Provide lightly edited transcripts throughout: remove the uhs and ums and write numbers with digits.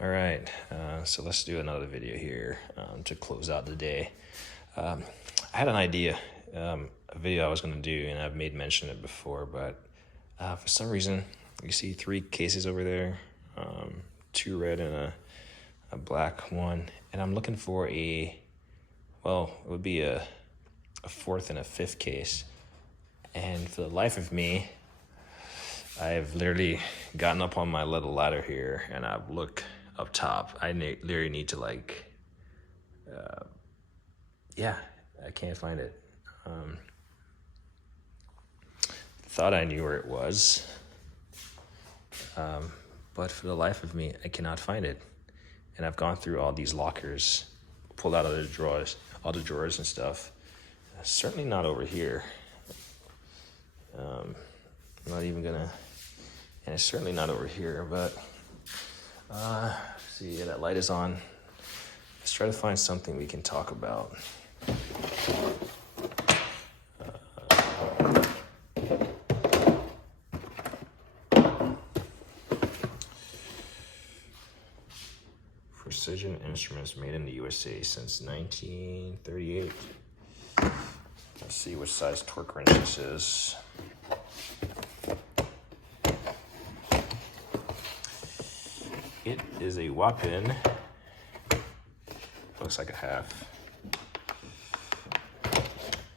All right, so let's do another video here to close out the day. I had an idea, a video I was going to do, and I've made mention of it before, but for some reason, you see 3 cases over there, 2 red and a black one, and I'm looking for it would be a 4th and a 5th case, and for the life of me, I've literally gotten up on my little ladder here, and I've looked up top. I literally need to I can't find it. Thought I knew where it was, but for the life of me, I cannot find it. And I've gone through all these lockers, pulled out of the drawers, all the drawers and stuff. Certainly not over here. I'm not even gonna, and it's certainly not over here, but see, that light is on. Let's try to find something we can talk about. Precision instruments made in the USA since 1938. Let's see what size torque wrench this is. It is a whopping, looks like a half.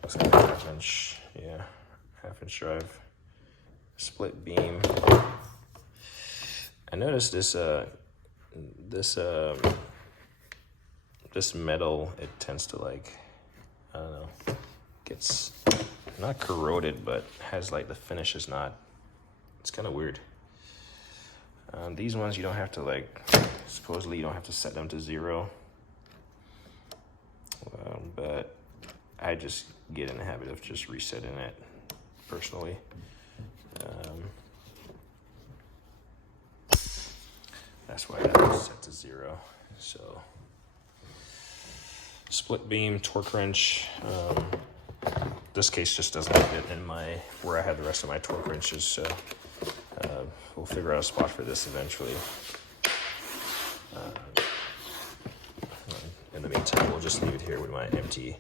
Looks like a half-inch, yeah, half-inch drive. Split beam. I noticed this metal, it tends to I don't know, gets not corroded, but has the finish is not, it's kind of weird. These ones you don't have to supposedly you don't have to set them to 0, but I just get in the habit of just resetting it personally. That's why I got it set to 0. So split beam, torque wrench. This case just doesn't fit in where I had the rest of my torque wrenches, so we'll figure out a spot for this eventually. In the meantime, we'll just leave it here with my empty.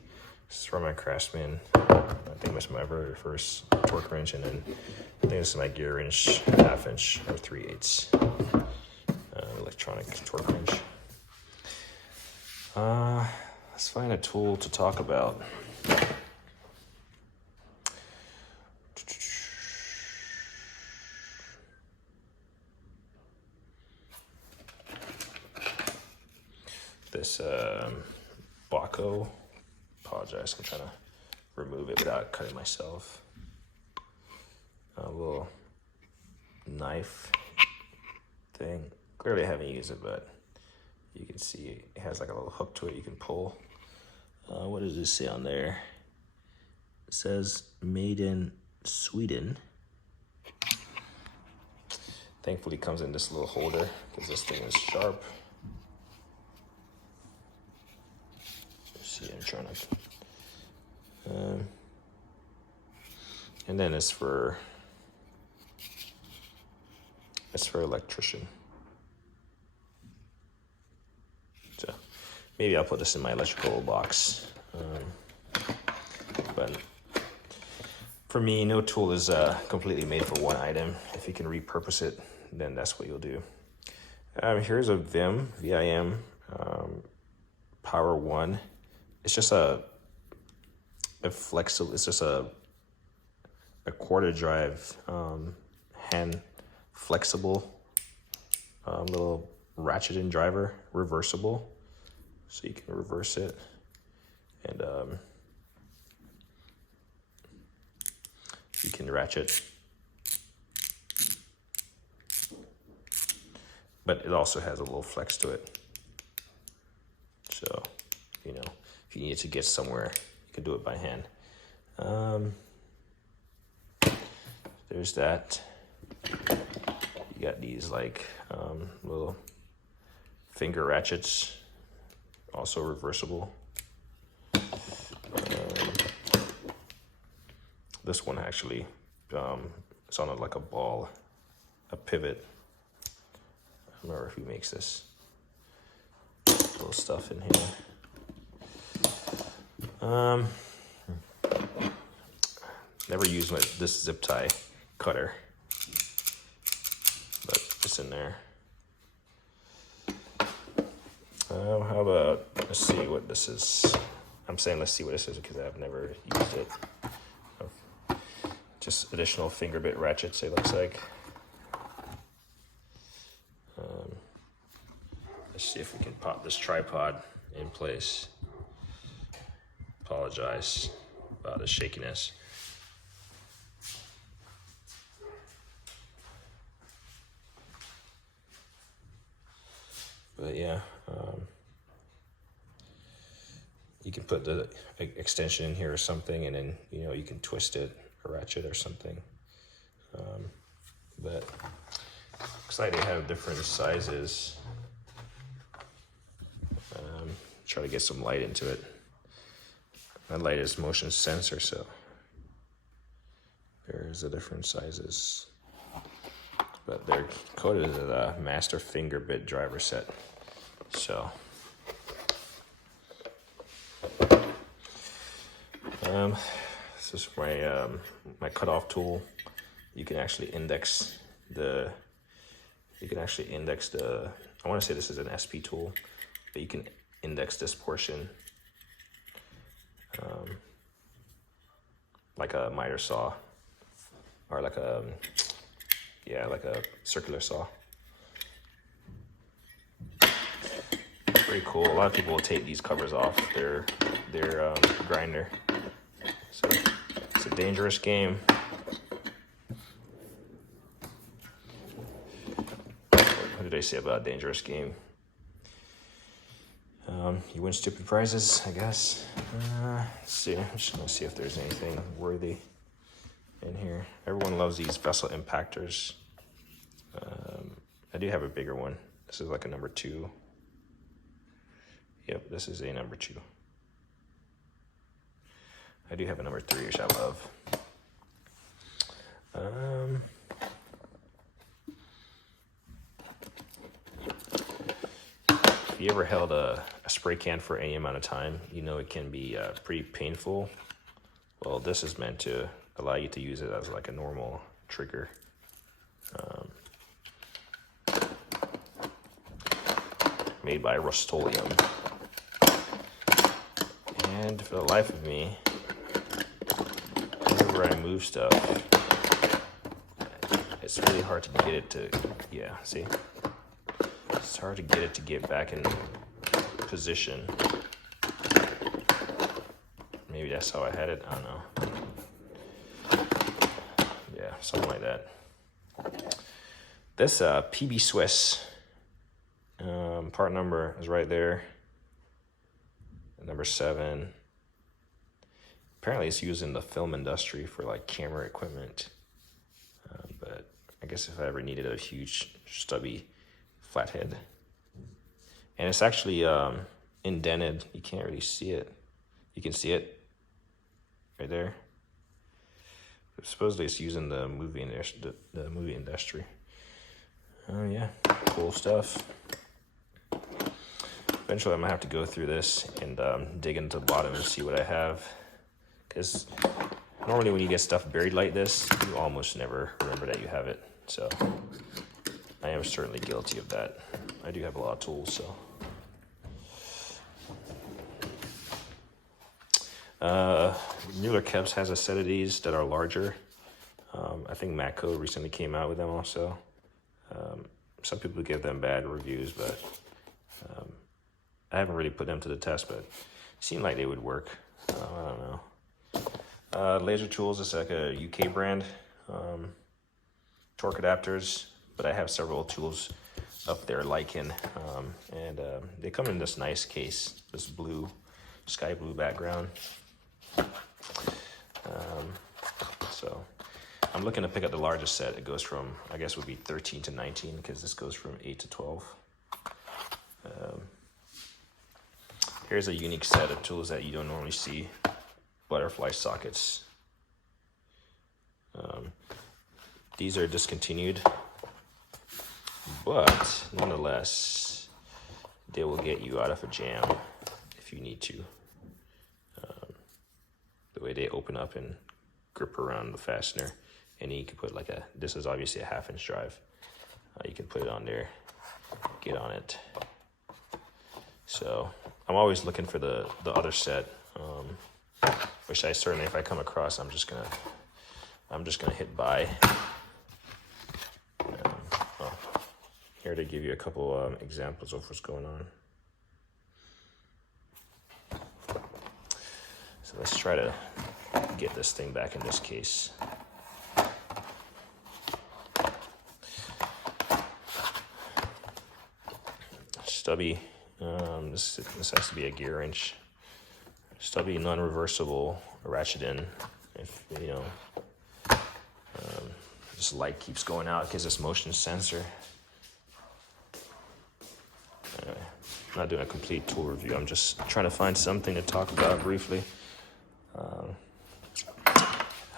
This is from my Craftsman. I think this is my very first torque wrench, and then I think this is my gear wrench, half-inch or 3/8. Electronic torque wrench. Let's find a tool to talk about. This Baco. Apologize, I'm trying to remove it without cutting myself. A little knife thing. Clearly I haven't used it, but you can see it has a little hook to it you can pull. What does this say on there? It says made in Sweden. Thankfully it comes in this little holder because this thing is sharp. See, I'm trying to and then it's for electrician. So maybe I'll put this in my electrical box. But for me, no tool is completely made for one item. If you can repurpose it, then that's what you'll do. Here's a VIM Power 1. It's just a flexible. It's just a quarter drive, hand flexible, little ratcheting driver, reversible, so you can reverse it, and you can ratchet, but it also has a little flex to it, so if you need to get somewhere, you can do it by hand. There's that. You got these little finger ratchets, also reversible. This one actually, it's on a ball, a pivot. I don't remember who makes this. little stuff in here. Never used this zip tie cutter, but it's in there. How about, let's see what this is. I'm saying let's see what this is because I've never used it. Just additional finger bit ratchets, it looks like. Let's see if we can pop this tripod in place. Apologize about the shakiness. But yeah, you can put the extension in here or something, and then you can twist it or ratchet or something. But looks like they have different sizes. Try to get some light into it. My light is motion sensor, so there's the different sizes. But they're coded as a master finger bit driver set. So this is my my cutoff tool. You can actually index the. I want to say this is an SP tool, but you can index this portion like a miter saw or like a circular saw. Pretty cool. A lot of people will take these covers off their grinder. So it's a dangerous game. What did I say about a dangerous game? You win stupid prizes, I guess. Let's see. I'm just gonna see if there's anything worthy in here. Everyone loves these vessel impactors. I do have a bigger one. This is like a number 2. Yep, this is a number 2. I do have a number 3, which I love. If you ever held a spray can for any amount of time, it can be pretty painful. Well, this is meant to allow you to use it as like a normal trigger. Made by Rust-Oleum. And for the life of me, whenever I move stuff, it's really hard to get it to, see? It's hard to get it to get back in position. Maybe that's how I had it, I don't know. Yeah, something like that. This PB Swiss part number is right there. Number 7. Apparently it's used in the film industry for like camera equipment. But I guess if I ever needed a huge stubby flathead. And it's actually indented. You can't really see it. You can see it right there. But supposedly it's used in the movie industry. Oh yeah, cool stuff. Eventually I'm gonna have to go through this and dig into the bottom and see what I have. Because normally when you get stuff buried like this, you almost never remember that you have it. So I am certainly guilty of that. I do have a lot of tools, so. Mueller Kepps has a set of these that are larger. I think Matco recently came out with them also. Some people give them bad reviews, but I haven't really put them to the test, but it seemed like they would work. I don't know. Laser Tools is like a UK brand. Torque adapters, but I have several tools up there liking, and they come in this nice case, this blue, sky blue background. So I'm looking to pick up the largest set. It goes from, I guess would be 13 to 19, because this goes from 8 to 12. Here's a unique set of tools that you don't normally see. Butterfly sockets. These are discontinued, but nonetheless, they will get you out of a jam if you need to. The way they open up and grip around the fastener, and you can put like this is obviously a 1/2-inch drive. You can put it on there, get on it. So I'm always looking for the other set, which I certainly, if I come across, I'm just gonna hit buy. Here to give you a couple examples of what's going on. So let's try to get this thing back in this case. Stubby, this has to be a gear wrench. Stubby, non-reversible ratchet in. If you know, this light keeps going out because this motion sensor. Anyway, I'm not doing a complete tool review. I'm just trying to find something to talk about briefly.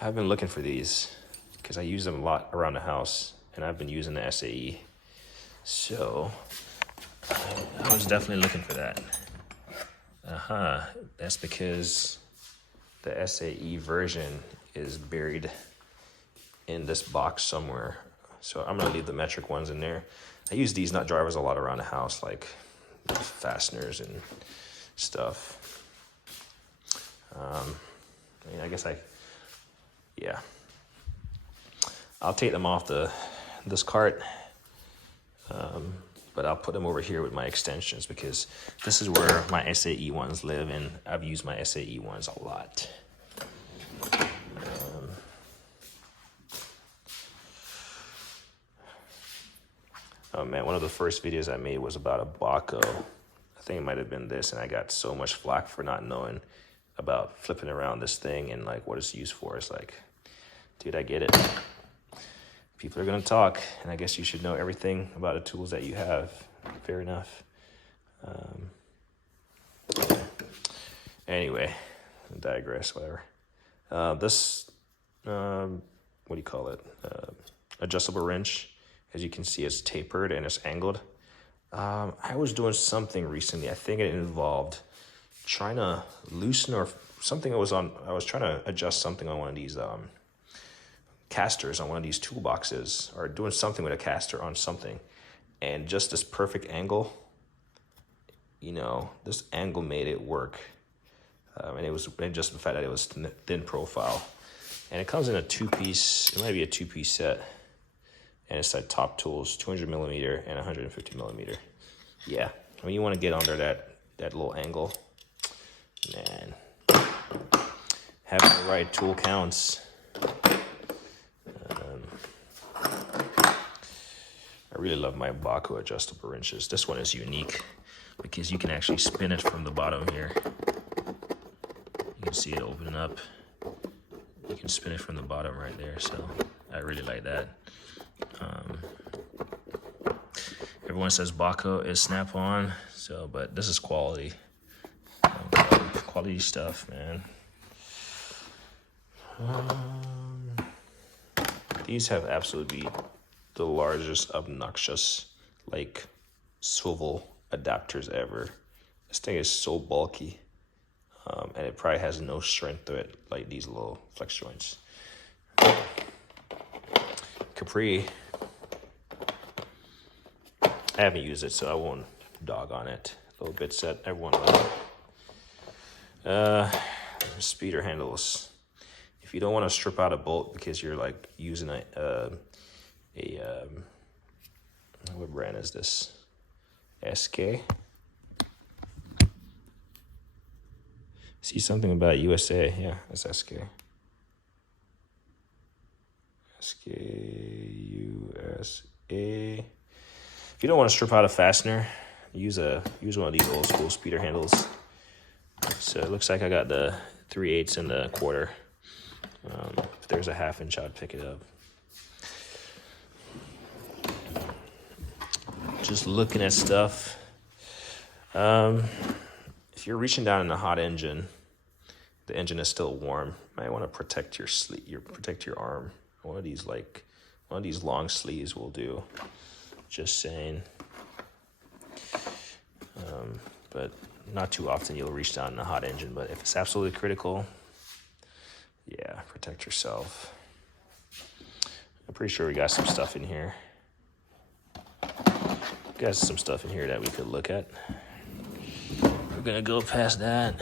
I've been looking for these because I use them a lot around the house, and I've been using the SAE. So I was definitely looking for that. That's because the SAE version is buried in this box somewhere. So I'm gonna leave the metric ones in there. I use these nut drivers a lot around the house, like fasteners and stuff. I guess I'll take them off this cart, but I'll put them over here with my extensions because this is where my SAE ones live, and I've used my SAE ones a lot. Oh man, one of the first videos I made was about a Baco. I think it might have been this, and I got so much flack for not knowing about flipping around this thing and like what it's used for. It's like, dude, I get it. People are gonna talk, and I guess you should know everything about the tools that you have. Fair enough. Anyway, I digress, whatever. This, what do you call it? Adjustable wrench. As you can see, it's tapered and it's angled. I was doing something recently. I think it involved trying to loosen or something. I was trying to adjust something on one of these casters on one of these toolboxes, or doing something with a caster on something, and just this perfect angle. This angle made it work, and it was just the fact that it was thin profile, and it comes in a 2-piece. It might be a 2-piece set. And it's like top tools, 200 millimeter and 150 millimeter. Yeah, when you want to get under that little angle, man, having the right tool counts. I really love my Baco adjustable wrenches. This one is unique because you can actually spin it from the bottom here. You can see it opening up. You can spin it from the bottom right there, so I really like that. Everyone says Baco is snap-on, but this is quality. Quality stuff, man. These have absolutely the largest obnoxious swivel adapters ever. This thing is so bulky, and it probably has no strength to it, like these little flex joints. Capri, I haven't used it, so I won't dog on it. Little bit set, everyone knows. Speeder handles. If you don't want to strip out a bolt because you're like using what brand is this? SK. See something about USA? Yeah, it's SK. USA. If you don't want to strip out a fastener, use one of these old school speeder handles. So it looks like I got the 3/8 and the 1/4. If there's a 1/2 inch, I'd pick it up. Just looking at stuff. If you're reaching down in a hot engine, the engine is still warm. You might want to protect your protect your arm. One of these long sleeves will do. Just saying. but not too often you'll reach down in a hot engine. But if it's absolutely critical, yeah, protect yourself. I'm pretty sure we got some stuff in here. Got some stuff in here that we could look at. We're gonna go past that.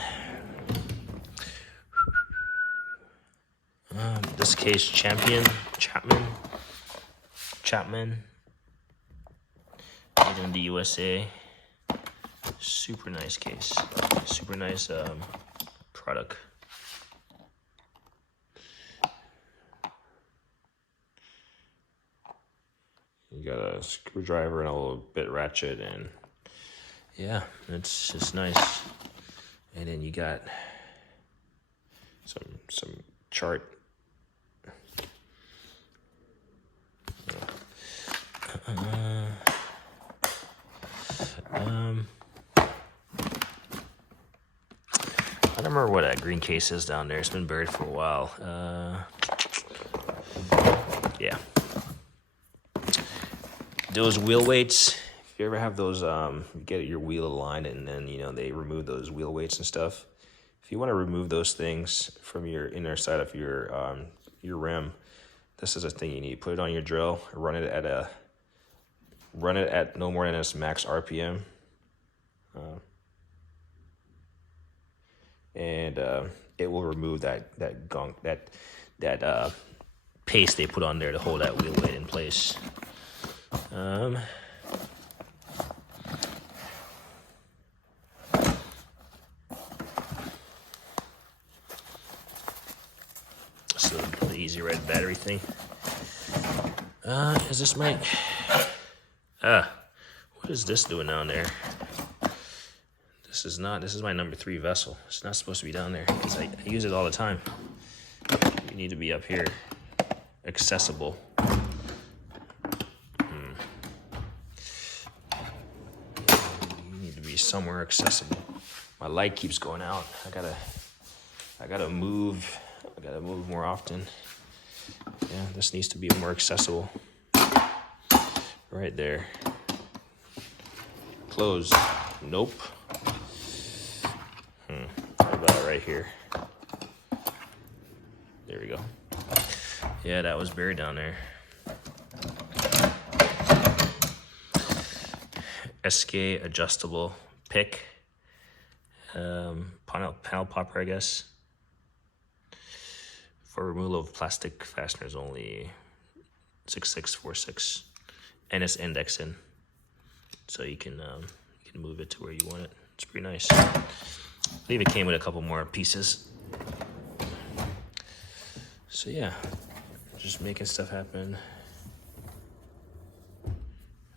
This case, Chapman, made in the USA. Super nice case, super nice product. You got a screwdriver and a little bit ratchet, and yeah, it's just nice. And then you got some chart. I don't remember what that green case is down there. It's been buried for a while. Yeah. Those wheel weights, if you ever have those, you get your wheel aligned and then, they remove those wheel weights and stuff. If you want to remove those things from your inner side of your rim, this is a thing you need. Put it on your drill, run it at no more than its max RPM. And it will remove that gunk, that paste they put on there to hold that wheel weight in place. So the easy red battery thing. Is this my... what is this doing down there? This is my number 3 vessel. It's not supposed to be down there because I use it all the time. You need to be up here, accessible. You need to be somewhere accessible. My light keeps going out. I gotta move. I gotta move more often. Yeah, this needs to be more accessible. Right there. Close. Nope. How about it right here? There we go. Yeah, that was buried down there. SK adjustable pick. Panel popper, I guess. For removal of plastic fasteners only. 6646. And it's indexing. So you can move it to where you want it. It's pretty nice. I believe it came with a couple more pieces. So yeah, just making stuff happen.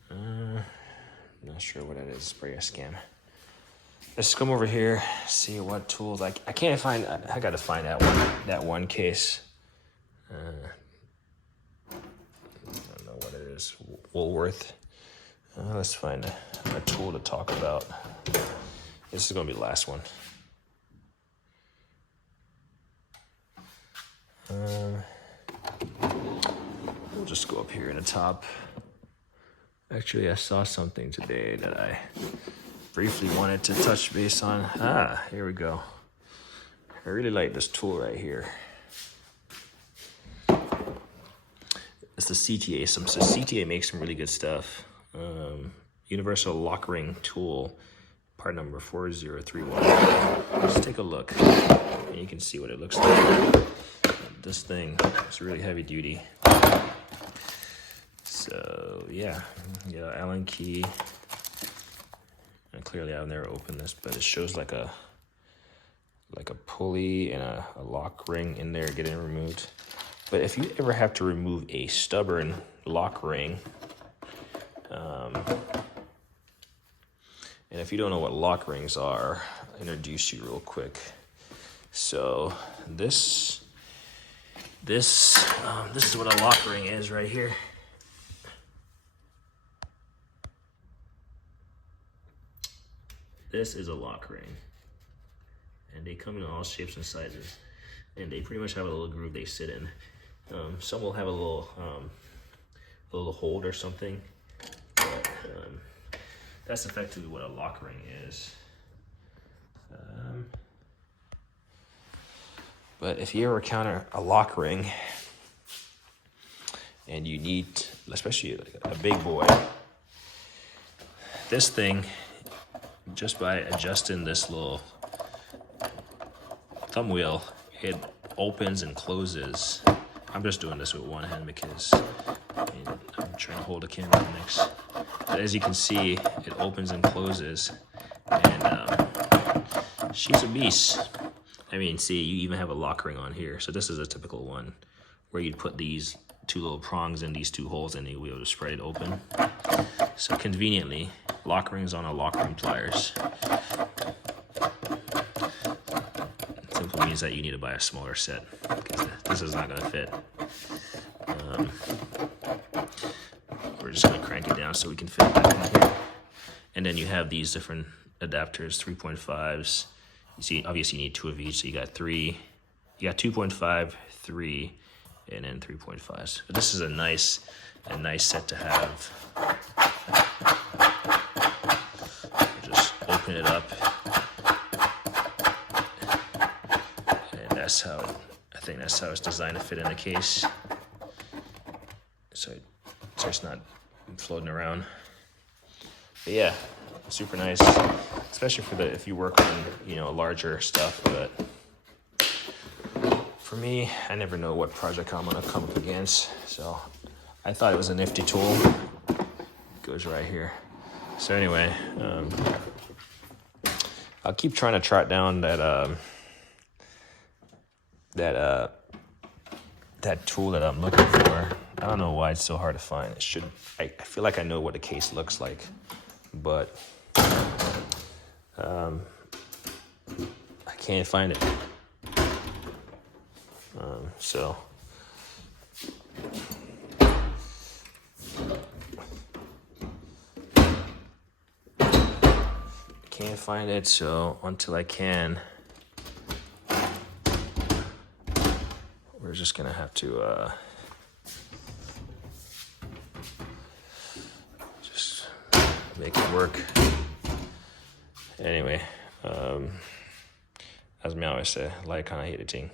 Not sure what it is. Probably a scam. Let's come over here, see what tools I can't find. I gotta find that one case. I don't know what it is. Woolworth. Let's find a tool to talk about. This is gonna be the last one. We'll just go up here in the top. Actually, I saw something today that I briefly wanted to touch base on. Here we go. I really like this tool right here. It's the CTA. So CTA makes some really good stuff. Universal lock ring tool, part number 4031. Let's take a look. And you can see what it looks like. This thing is really heavy duty. So yeah, Allen key. And clearly I've never opened this, but it shows like a pulley and a lock ring in there getting removed. But if you ever have to remove a stubborn lock ring, and if you don't know what lock rings are, I'll introduce you real quick. So this is what a lock ring is right here. This is a lock ring, and they come in all shapes and sizes, and they pretty much have a little groove they sit in. Some will have a little hold or something, but that's effectively what a lock ring is. But if you ever encounter a lock ring and you need, especially a big boy, this thing, just by adjusting this little thumb wheel, it opens and closes. I'm just doing this with one hand because I'm trying to hold the camera next. But as you can see, it opens and closes, and she's a beast. I mean, see, you even have a lock ring on here. So this is a typical one where you'd put these two little prongs in these two holes and you'll be able to spread it open. So conveniently, lock rings on a lock ring pliers. Simply means that you need to buy a smaller set because this is not going to fit. We're just going to crank it down so we can fit that in here. And then you have these different adapters, 3.5s. You see, obviously you need two of each, so you got 3. You got 2.5, 3, and then 3.5s. But this is a nice set to have. Just open it up, and that's how I think that's how it's designed to fit in the case. So it's not floating around. But yeah, super nice, especially for if you work on larger stuff. But for me, I never know what project I'm gonna come up against, so I thought it was a nifty tool. It goes right here. So anyway, I'll keep trying to track down that tool that I'm looking for. I don't know why it's so hard to find. I feel like I know what the case looks like, but I can't find it. So can't find it. So until I can, we're just gonna have to just make it work. Anyway, as me always say, like, kind of hate a thing.